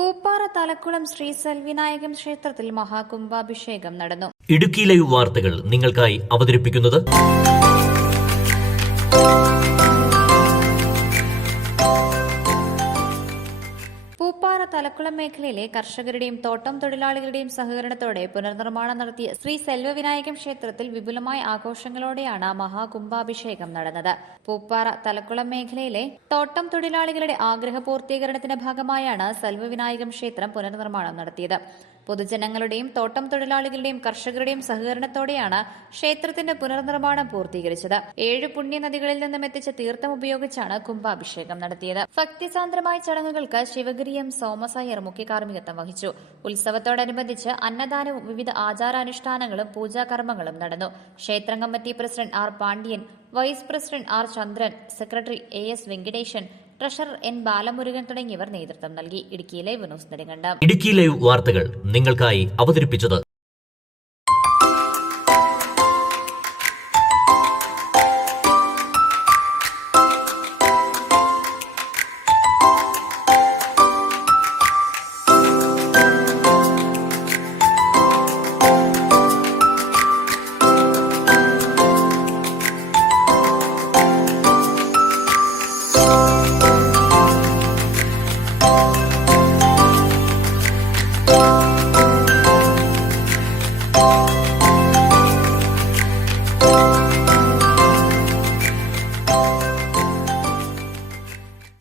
പൂപ്പാറ തലക്കുളം ശ്രീ സെൽവിനായകം ക്ഷേത്രത്തിൽ മഹാകുംഭാഭിഷേകം നടന്നു. ഇടുക്കി ലൈവ് വാർത്തകൾ നിങ്ങൾക്കായി അവതരിപ്പിക്കുന്നത് പൂപ്പാറ തലക്കുളം മേഖലയിലെ കർഷകരുടെയും തോട്ടം തൊഴിലാളികളുടെയും സഹകരണത്തോടെ പുനർനിർമ്മാണം നടത്തിയ ശ്രീ സെൽവവിനായകം ക്ഷേത്രത്തിൽ വിപുലമായ ആഘോഷങ്ങളോടെയാണ് മഹാകുംഭാഭിഷേകം നടന്നത്. പൂപ്പാറ തലക്കുളം മേഖലയിലെ തോട്ടം തൊഴിലാളികളുടെ ആഗ്രഹ പൂർത്തീകരണത്തിന്റെ ഭാഗമായാണ് സെൽവവിനായകം ക്ഷേത്രം പുനർനിർമ്മാണം നടത്തിയത്. പൊതുജനങ്ങളുടെയും തോട്ടം തൊഴിലാളികളുടെയും കർഷകരുടെയും സഹകരണത്തോടെയാണ് ക്ഷേത്രത്തിന്റെ പുനർനിർമ്മാണം പൂർത്തീകരിച്ചത്. 7 പുണ്യനദികളിൽ നിന്നും എത്തിച്ച തീർത്ഥം ഉപയോഗിച്ചാണ് കുംഭാഭിഷേകം നടത്തിയത്. ഭക്തിസാന്ദ്രമായ ചടങ്ങുകൾക്ക് ശിവഗിരി എം സോമസയ്യർ മുഖ്യ കാർമ്മികത്വം വഹിച്ചു. ഉത്സവത്തോടനുബന്ധിച്ച് അന്നദാനവും വിവിധ ആചാരാനുഷ്ഠാനങ്ങളും പൂജാകർമ്മങ്ങളും നടന്നു. ക്ഷേത്രം committee president R Pandian, vice president R Chandran, secretary AS Venkiteshan, treasurer N Balamurugan തുടങ്ങിയവർ നേതൃത്വം നൽകി. Idukki live news Nedumkandam. Idukki live വാർത്തകൾ നിങ്ങൾക്കായി അവതരിപ്പിച്ചത്